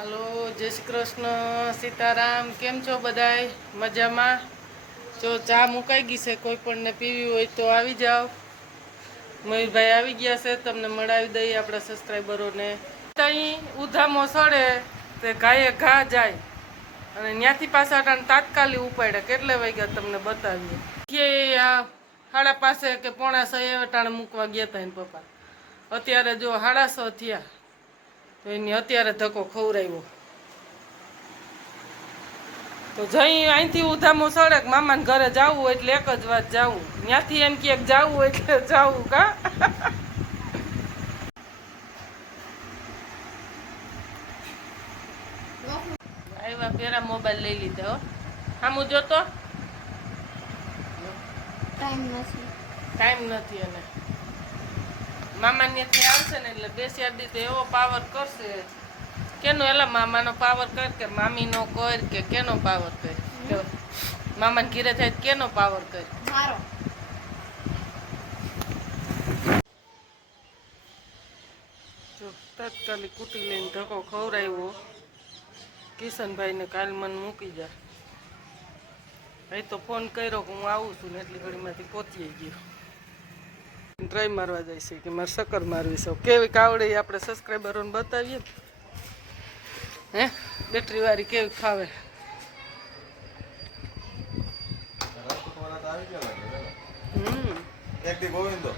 હાલો, જય શ્રી કૃષ્ણ, સીતારામ, કેમ છો બધાય? મજામાં? જો ચા મુકાઈ ગઈ છે, કોઈ પણને પીવી હોય તો આવી જાઓ. મયુરભાઈ આવી ગયા છે, તમને મળાવી દઈએ આપણા સબસ્ક્રાઈબરોને. અહીં ઉધામો સડે તે ગાયે ઘા જાય. અને ત્યાંથી પાછા અટાણ તાત્કાલિક ઉપાડે. કેટલે વાગ્યા તમને બતાવીએ? કે આ હાડા પાસે કે પોણા સો એ અટાણે મૂકવા ગયા હતા એને પપ્પા. અત્યારે જો હાડા સો થયા. તો એની અત્યારે ધક્કો ખવરાવ્યો તો જઈ અહીંથી ઉધામો સડક મામાને ઘરે જવું એટલે એક જ વાત જવું. ત્યાંથી એમ ક્યાંક જવું હોય એટલે જવું કા? આવ્યા પેલા મોબાઈલ લઈ લીધો હો. આમ જોતો? ટાઈમ નથી. ટાઈમ નથી એને. મામાને ત્યાં આવશે ને એટલે બેસ્યાદી તો એવો પાવર કરશે. કેનો એલા મામાનો પાવર કર કે મામીનો કર કે કેનો પાવર કર? મામા મામાને ઘીરે થાય કેનો પાવર કર? મારો. જો તાત્કાલિક કુટી લઈને ધક્કો ખવડાવ્યો. કિશનભાઈને કાલ મન મૂકી જા. અહીં તો ફોન કર્યો કે હું આવું છું ને એટલી ઘડીમાંથી પહોંચી ગયો. ટ્રાય મારવા જાય છે કે મારે શક્કર મારવી છે. કેવી કાવડે આપણે સબસ્ક્રાઈબરોને બતાવીએ. હે? બેટરી વાળી કેવી ખાવે? ગોવિંદો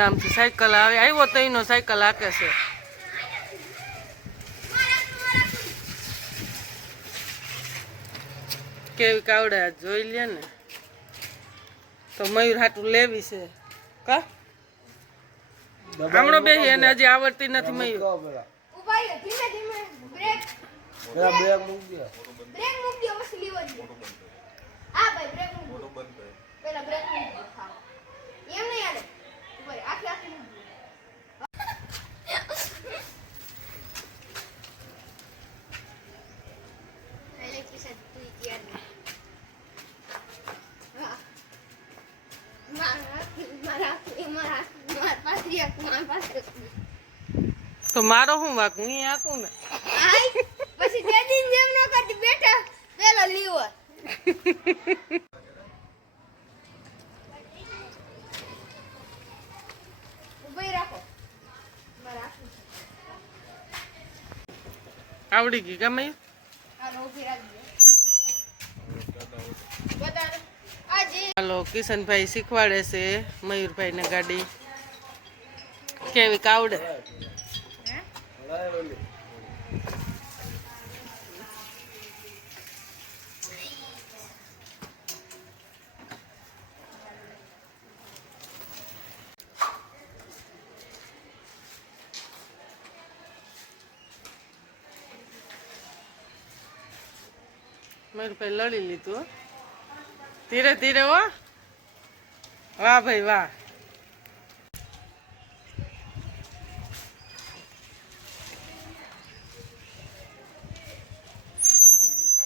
આમથી સાયકલ આવે, આવ્યો તો એનો સાયકલ હાકે છે. કેવી કાવડે જોઈ લે ને. તો મયુર હાટું લેવી છે. કા? હમણાં બે એને હજી આવડતી નથી મયુર. ઊભા ધીમે ધીમે. બ્રેક બ્રેક મૂકી દો. પછી લીવો દો હા ભાઈ બ્રેક મૂકી પેલા બ્રેક મૂકી દો હા. એમ નહીં હાલે ઊભા રહો, આખી આખી મૂકી દો. એટલે કિશન તું તૈયાર નહીં. હા. મારા મારા મારા મારા પાથરી આપ, મારા પાથરી આપ. તો મારો શું વાક? હું અહીં આકું ને? આઈ પછી તે દિન જેમ ન કરતી બેઠા પેલો લીવર ઊભી રાખો. મારે રાખવું છે. આવડી ગઈ કા મયુર હાલો, ઊભી રાખજો. બધાને આજે હાલો કિશનભાઈ શીખવાડે છે મયુરભાઈને ગાડી. કેવી કાવડે મયુરભાઈ લડી લીધું, હો. ધીરે ધીરે, હો. વાહ, ભાઈ, વાહ.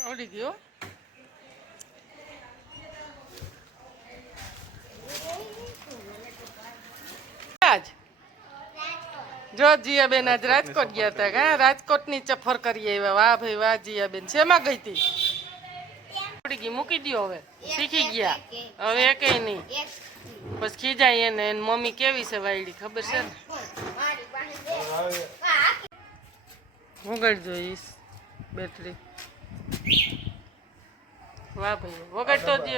આવડી ગયો. આજ જો જીયાબેન આજ રાજકોટ ગયા હતા, હા? રાજકોટની ચફર કરી આવ્યા. વાહ, ભાઈ, વાહ, જીયાબેન. શેમાં ગઈ હતી? આવડી ગઈ મૂકી દ્યો હવે. શીખી ગયા. હવે એકે નહીં. એક બસ ખીજાય એને એની મમ્મી કેવી છે વાયડી ખબર છે ને? મારી પાસે બે. હા, વગાડ જોઈશ બેટરી. વાહ ભાઈ વગાડ તો દે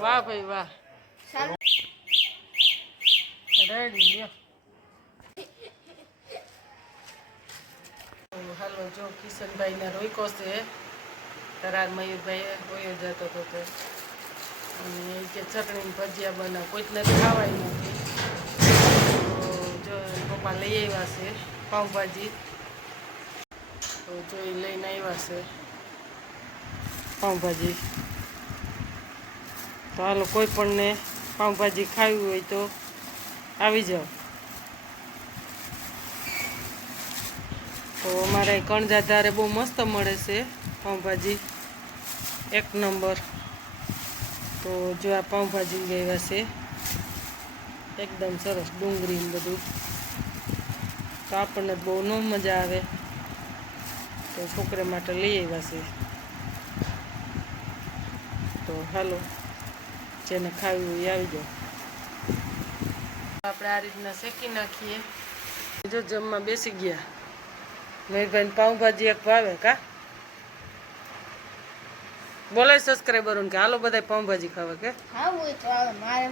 વાહ ભાઈ વાહ. ચાલો. રેડી લ્યો હાલો જો કિશનભાઈ ને રોઈકો છે, તરાર મયુરભાઈ હોય જતો હતો તે. અને એ કે ચટણી ભજીયા બનાવ કોઈને ખાવાય નથી. જો પપ્પા લઈ આવ્યા છે પાઉંભાજી. તો જો એ લઈને આવ્યા છે પાઉંભાજી. તો હાલો કોઈ પણને પાઉંભાજી ખાવી હોય તો આવી જાઓ. તો અમારે કણજાધારે બહુ મસ્ત મળે છે પાઉંભાજી. એક નંબર. તો જો આ પાઉંભાજી ગયા છે. એકદમ સરસ ડુંગળી બધું. તો આપણને બહુ ન મજા આવે. તો છોકરા માટે લઈ આવ્યા છે. તો હાલો, જેને ખાવી હોય આવી જાઓ. આપણે આ રીતના શેકી નાખીએ. જો જમવા બેસી ગયા. મયુરભાઈ પાઉંભાજી એક ભાવે કા? બોલાય સબસ્ક્રાઈબરોને કે, હાલો બધા પાઉંભાજી ખાવે કે? હા હોય તો મારે